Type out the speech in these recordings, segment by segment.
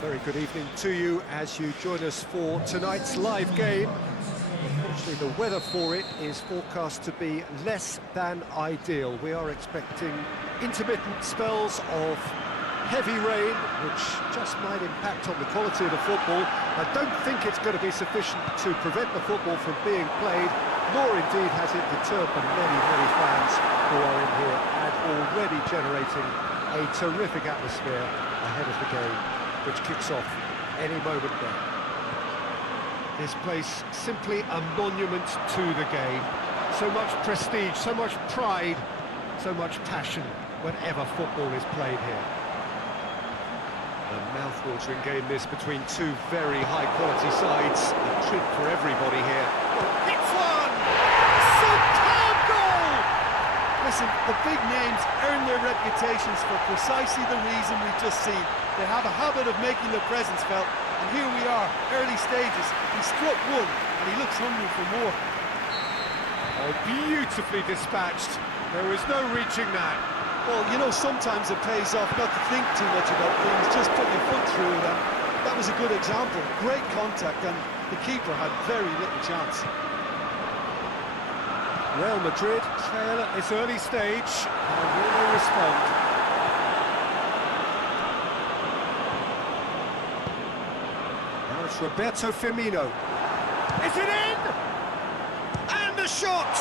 Very good evening to you as you join us for tonight's live game. Unfortunately, the weather for it is forecast to be less than ideal. We are expecting intermittent spells of heavy rain, which just might impact on the quality of the football. I don't think it's going to be sufficient to prevent the football from being played, nor indeed has it deterred the many, many fans who are in here and already generating a terrific atmosphere ahead of the game, which kicks off any moment now. This place simply a monument to the game. So much prestige, so much pride, so much passion whenever football is played here. A mouth-watering game this between two very high-quality sides. A treat for everybody here. Hits one! Superb goal! Listen, the big names earn their reputations for precisely the reason we've just seen. They have a habit of making their presence felt, and here we are, early stages. He struck one, and he looks hungry for more. Oh, beautifully dispatched. There was no reaching that. Well, you know, sometimes it pays off not to think too much about things, just put your foot through it, and that was a good example. Great contact, and the keeper had very little chance. Real Madrid trail at this early stage, and will they respond? Now it's Roberto Firmino. Is it in? And the shot!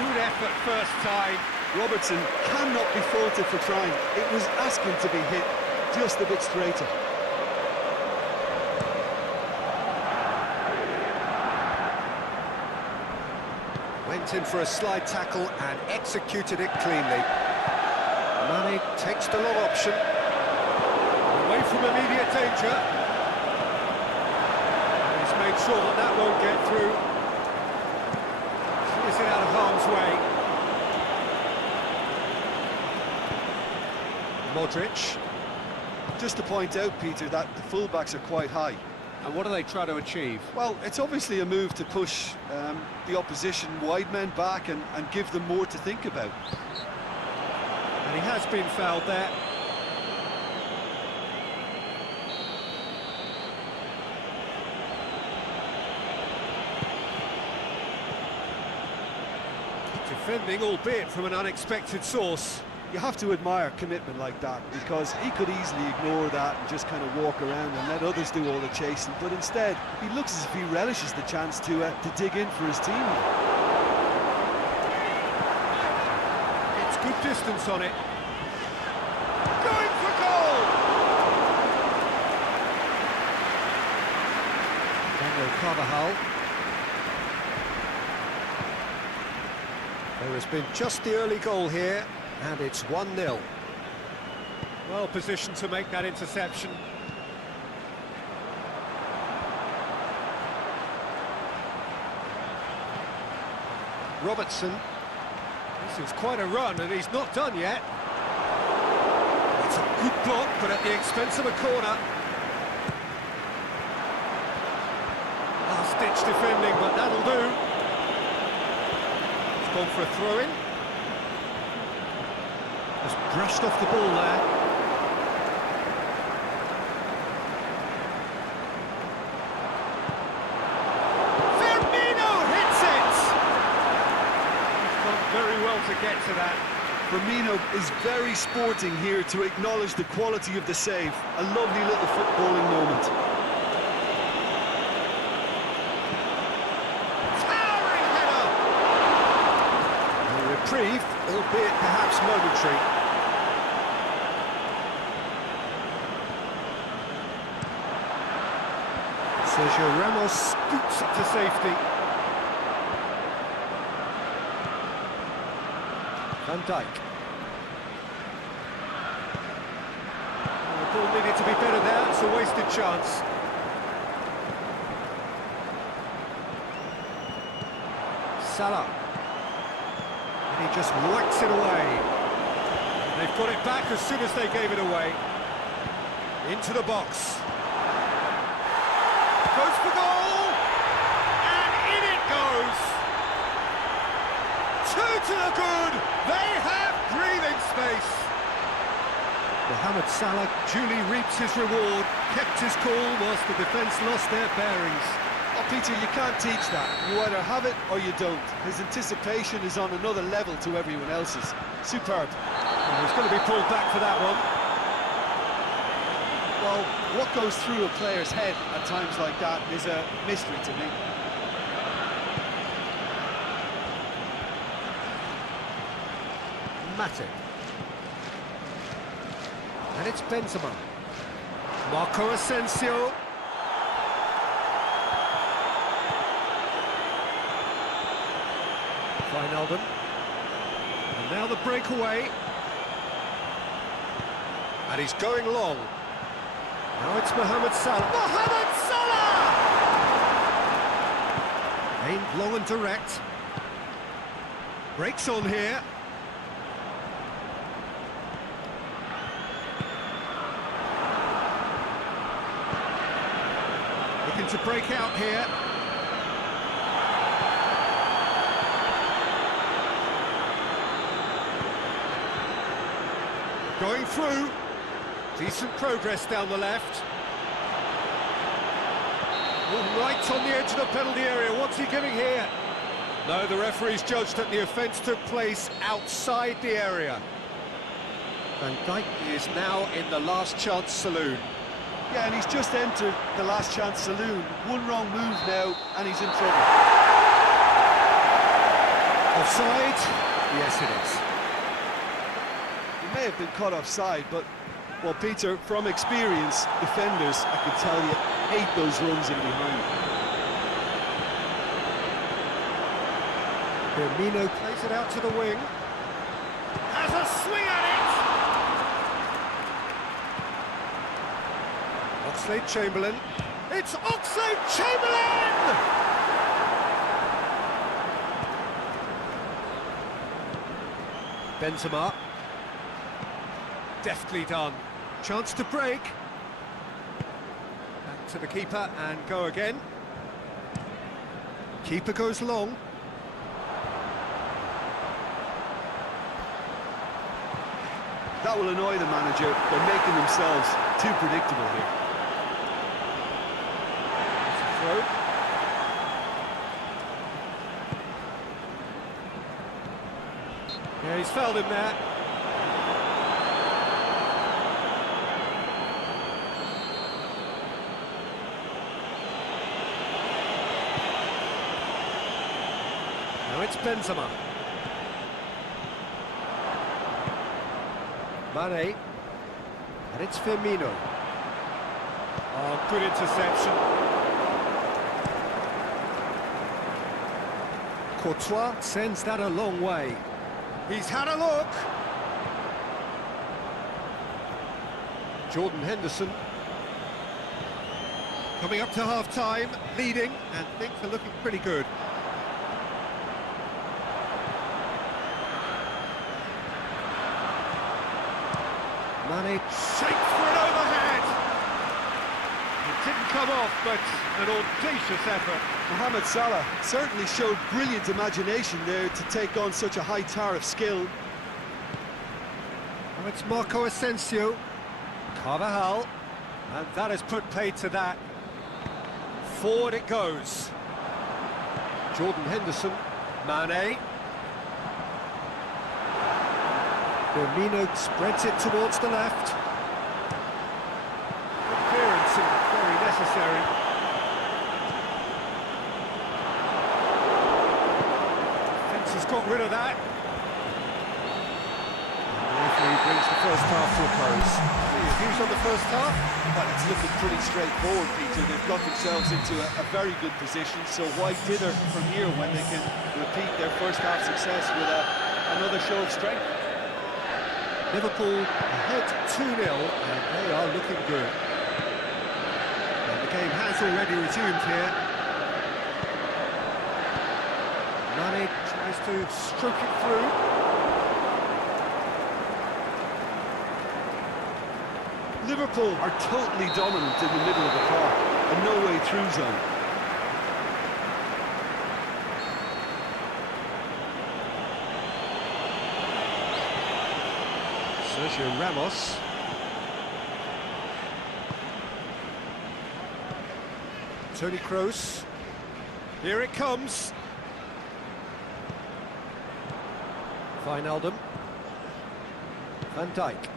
Good effort first time. Robertson cannot be faulted for trying. It was asking to be hit just a bit straighter. Went in for a slide tackle and executed it cleanly. Mane takes the long option. Away from immediate danger. And he's made sure that that won't get through. Clears it out of harm's way. Modric. Just to point out, Peter, that the fullbacks are quite high. And what do they try to achieve? Well, it's obviously a move to push the opposition wide men back and give them more to think about. And he has been fouled there. Defending, albeit from an unexpected source. You have to admire commitment like that, because he could easily ignore that and just kind of walk around and let others do all the chasing, but instead he looks as if he relishes the chance to dig in for his team. It's good distance on it. Going for goal! Daniel Carvajal. There has been just the early goal here, and it's 1-0. Well positioned to make that interception. Robertson. This is quite a run, and he's not done yet. It's a good block, but at the expense of a corner. Last-ditch defending, but that'll do. It's gone for a throw-in. Just brushed off the ball there. Firmino hits it! He's done very well to get to that. Firmino is very sporting here to acknowledge the quality of the save. A lovely little footballing moment. Towering header! A reprieve, albeit perhaps momentary. Sergio Ramos scoots it to safety. Van Dijk. Oh, the ball needed to be better there, it's a wasted chance. Salah. And he just whacks it away. They've got it back as soon as they gave it away. Into the box. Goes for goal! And in it goes! Two to the good! They have breathing space! Mohamed Salah duly reaps his reward, kept his cool whilst the defence lost their bearings. Oh, Peter, you can't teach that. You either have it or you don't. His anticipation is on another level to everyone else's. Superb. Well, he's going to be pulled back for that one. Well, what goes through a player's head at times like that is a mystery to me. Matic. And it's Benzema. Marco Asensio. Wijnaldum. And now the breakaway. And he's going long. Now it's Mohamed Salah. Mohamed Salah! Aimed long and direct. Breaks on here. Looking to break out here. Going through. Decent progress down the left. Oh, right on the edge of the penalty area. What's he giving here? No, the referee's judged that the offence took place outside the area. Van Dijk is now in the last chance saloon. Yeah, and he's just entered the last chance saloon. One wrong move now, and he's in trouble. Offside? Yes, it is. He may have been caught offside, but, well, Peter, from experience, defenders, I can tell you, hate those runs in behind. Firmino plays it out to the wing. Has a swing at it! Oxlade-Chamberlain. It's Oxlade-Chamberlain! Benzema. Deftly done. Chance to break. Back to the keeper and go again. Keeper goes long. That will annoy the manager. They're making themselves too predictable here. Throw. Yeah, he's fouled him there. Now it's Benzema. Mane. And it's Firmino. Oh, good interception. Courtois sends that a long way. He's had a look. Jordan Henderson. Coming up to half-time, leading, and things are looking pretty good. Mane shaped for an overhead. It didn't come off, but an audacious effort. Mohamed Salah certainly showed brilliant imagination there to take on such a high tower of skill. Now it's Marco Asensio. Carvajal. And that has put paid to that. Forward it goes. Jordan Henderson. Mane. Firmino spreads it towards the left. Clearance and very necessary. Defence has got rid of that. And the referee brings the first half to a close. Your views on the first half? Well, it's looking pretty straightforward, Peter. They've got themselves into a very good position, so why dither from here when they can repeat their first half success with another show of strength? Liverpool ahead 2-0, and they are looking good. And the game has already resumed here. Mane tries to stroke it through. Liverpool are totally dominant in the middle of the park, a no-way through zone. Sergio Ramos. Toni Kroos. Here it comes. Wijnaldum. Van Dijk.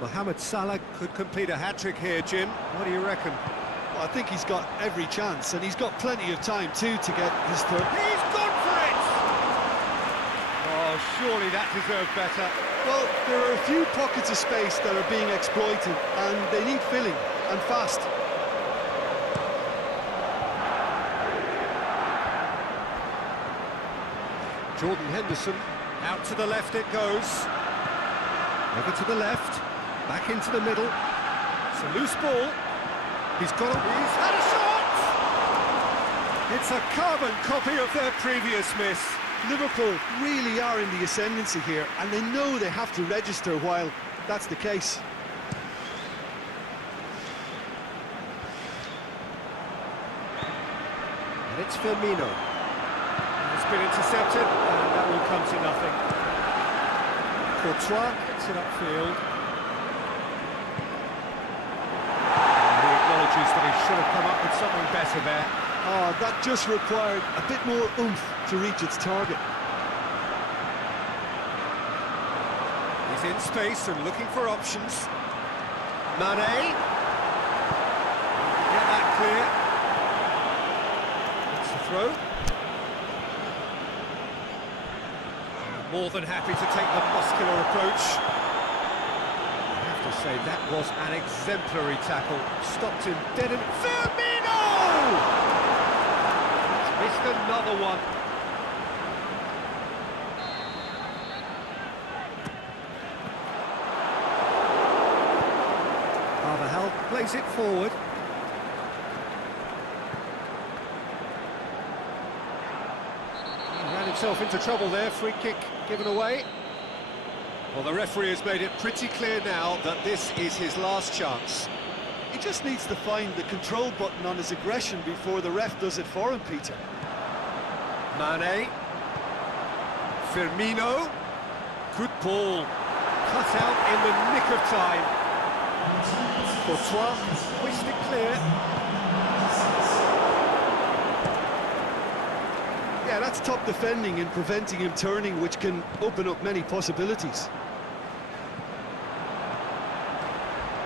Mohamed Salah could complete a hat-trick here, Jim. What do you reckon? Well, I think he's got every chance, and he's got plenty of time too to get his third. He's gone for it! Oh, surely that deserved better. Well, there are a few pockets of space that are being exploited, and they need filling, and fast. Jordan Henderson, out to the left it goes. Over to the left, back into the middle. It's a loose ball. He's had a shot! It's a carbon copy of their previous miss. Liverpool really are in the ascendancy here, and they know they have to register while that's the case. And it's Firmino. It's been intercepted, and that will come to nothing. Courtois gets it upfield. And he acknowledges that he should have come up with something better there. Oh, that just required a bit more oomph to reach its target. He's in space and looking for options. Mane. Get that clear. It's the throw. More than happy to take the muscular approach. I have to say, that was an exemplary tackle. Stopped him dead and... Firmino! He's missed another one. Carvajal plays it forward. He ran himself into trouble there, free kick given away. Well, the referee has made it pretty clear now that this is his last chance. He just needs to find the control button on his aggression before the ref does it for him, Peter. Mane. Firmino. Good ball. Cut out in the nick of time. Courtois, whisked it clear. Yeah, that's top defending and preventing him turning, which can open up many possibilities.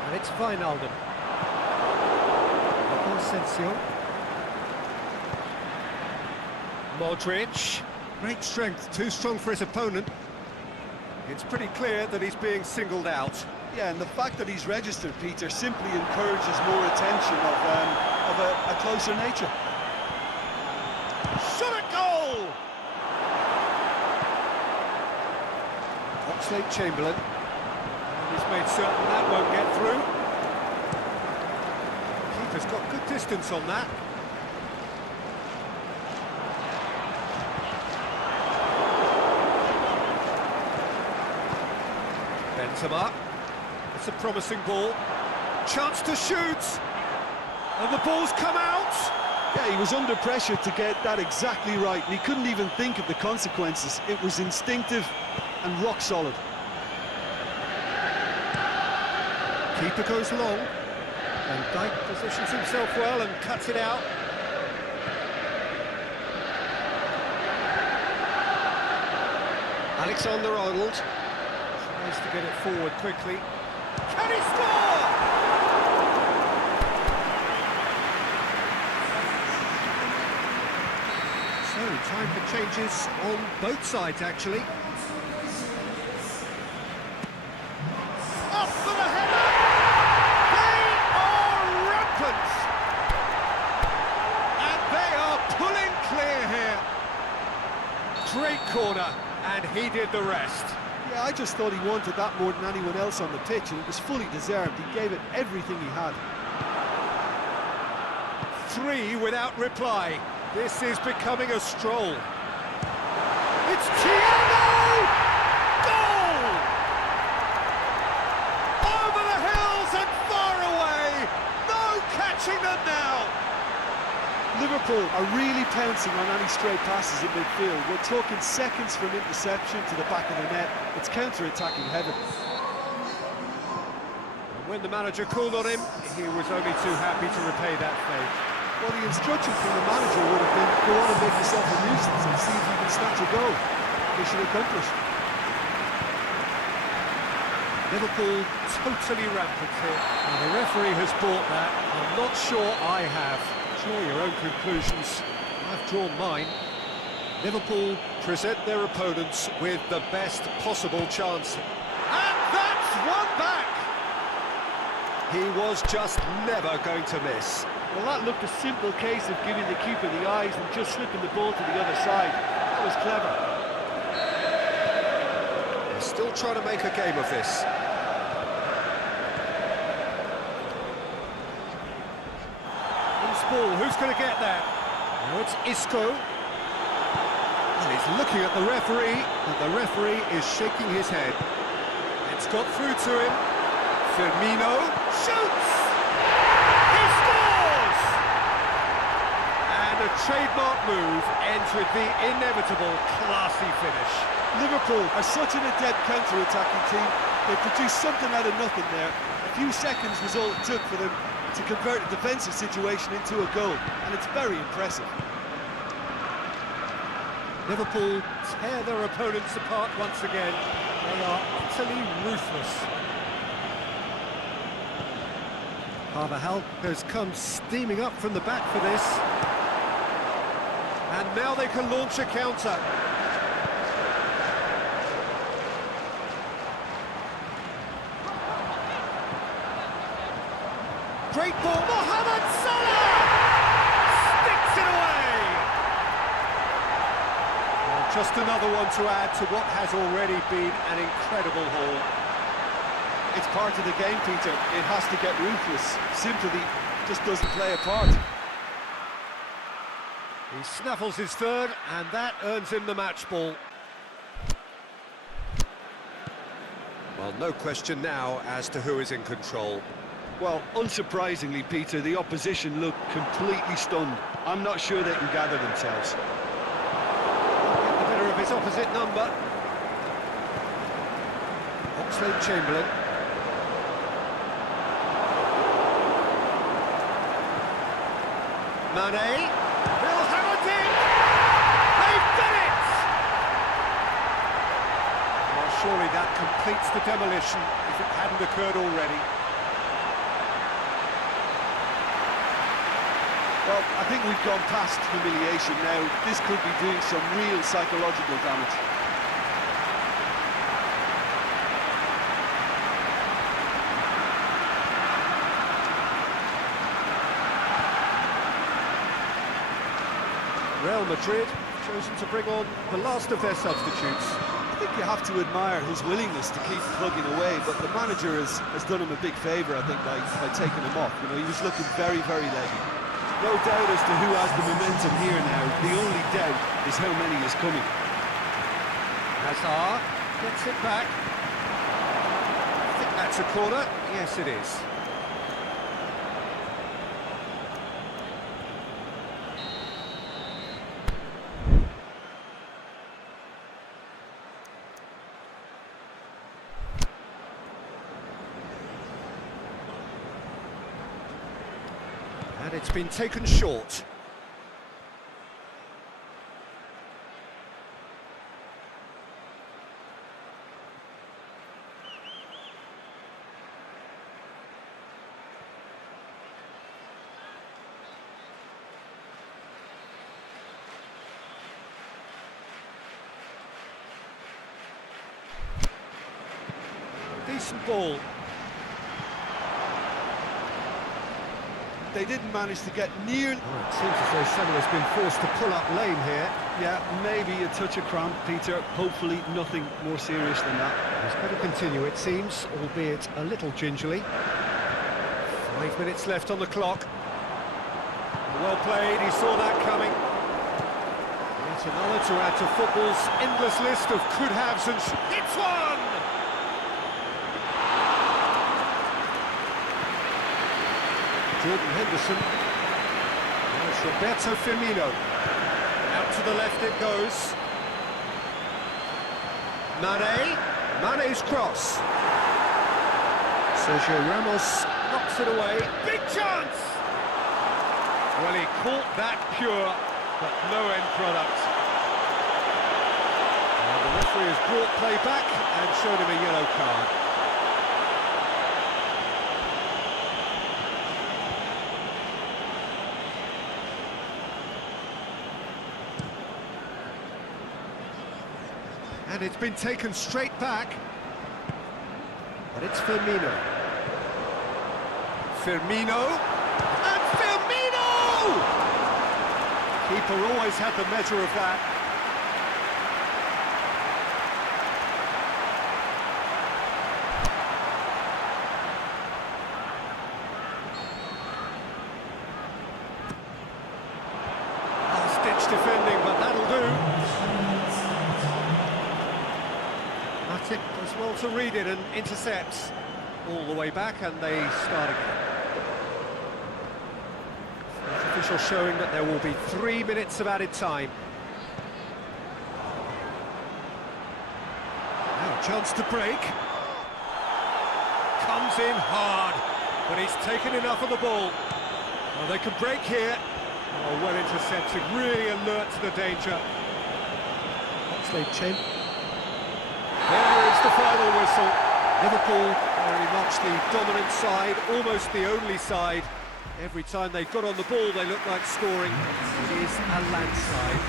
And it's Wijnaldum. Asensio. Modric. Great strength, too strong for his opponent. It's pretty clear that he's being singled out. Yeah, and the fact that he's registered, Peter, simply encourages more attention of a closer nature. Shot at goal! Oxlade-Chamberlain. And he's made certain that won't get through. Keeper's got good distance on that. Benzema. It's a promising ball. Chance to shoot! And the ball's come out! Yeah, he was under pressure to get that exactly right, and he couldn't even think of the consequences. It was instinctive and rock solid. Keeper goes long. Van Dijk positions himself well and cuts it out. Alexander-Arnold tries to get it forward quickly. Can he score? So, time for changes on both sides, actually. Up for the header! They are rampant! And they are pulling clear here. Great corner, and he did the rest. Yeah, I just thought he wanted that more than anyone else on the pitch, and it was fully deserved. He gave it everything he had. 3 without reply. This is becoming a stroll. It's Thiago! Goal! Over the hills and far away! No catching them now! Liverpool are really pouncing on any stray passes in midfield. We're talking seconds from interception to the back of the net. It's counter-attacking heaven. And when the manager called on him, he was only too happy to repay that favour. Well, the instruction from the manager would have been, go on and make yourself a nuisance and see if you can snatch a goal. Mission accomplished. Liverpool totally rampant here. Now the referee has bought that. I'm not sure I have. Draw your own conclusions. I've drawn mine. Liverpool present their opponents with the best possible chance. And that's one back! He was just never going to miss. Well, that looked a simple case of giving the keeper the eyes and just slipping the ball to the other side. That was clever. They're still trying to make a game of this. Loose ball, who's going to get that? Now it's Isco. And he's looking at the referee, and the referee is shaking his head. It's got through to him. Firmino shoots! He scores! And a trademark move ends with the inevitable classy finish. Liverpool are such an adept counter-attacking team. They produced something out of nothing there. A few seconds was all it took for them to convert a defensive situation into a goal, and it's very impressive. Liverpool tear their opponents apart once again. They are utterly ruthless. Carvajal has come steaming up from the back for this. And now they can launch a counter. Great ball, Mohamed Salah! Sticks it away! Well, just another one to add to what has already been an incredible haul. It's part of the game, Peter. It has to get ruthless. Sympathy just doesn't play a part. He snaffles his third, and that earns him the match ball. Well, no question now as to who is in control. Well, unsurprisingly, Peter, the opposition look completely stunned. I'm not sure they can gather themselves. Get the better of his opposite number. Oxlade-Chamberlain. Mane. He'll hammer it in! They've done it! Well, surely that completes the demolition if it hadn't occurred already. Well, I think we've gone past humiliation now. This could be doing some real psychological damage. Real Madrid chosen to bring on the last of their substitutes. I think you have to admire his willingness to keep plugging away, but the manager has done him a big favour, I think, by taking him off. You know, he was looking very, very leggy. No doubt as to who has the momentum here now. The only doubt is how many is coming. Hazard gets it back. I think that's a corner. Yes, it is. And it's been taken short. Decent ball. They didn't manage to get near... Oh, it seems as though someone has been forced to pull up lame here. Yeah, maybe a touch of cramp, Peter. Hopefully nothing more serious than that. He's going to continue, it seems, albeit a little gingerly. 5 minutes left on the clock. Well played, he saw that coming. Yet another to add to football's endless list of could-haves and... It's one! Jordan Henderson. Now it's Roberto Firmino. Out to the left it goes. Mane. Mane's cross. Sergio Ramos knocks it away. Big chance! Well, he caught that pure, but no end product. And the referee has brought play back and shown him a yellow card. And it's been taken straight back. But it's Firmino. Firmino. And Firmino! Keeper always had the measure of that. Last-ditch defending, but that'll do. Matip does well to read it and intercepts all the way back, and they start again. Fourth official showing that there will be 3 minutes of added time. Now a chance to break. Comes in hard, but he's taken enough of the ball. Well, they can break here. Oh, well intercepted, really alert to the danger. Oxlade-Chamberlain. There is the final whistle. Liverpool, very much the dominant side, almost the only side. Every time they got on the ball, they looked like scoring. It is a landslide.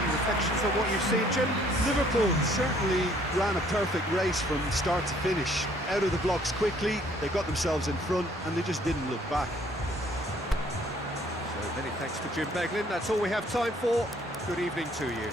Any reflections on what you've seen, Jim? Liverpool certainly ran a perfect race from start to finish. Out of the blocks quickly, they got themselves in front, and they just didn't look back. So many thanks to Jim Beglin. That's all we have time for. Good evening to you.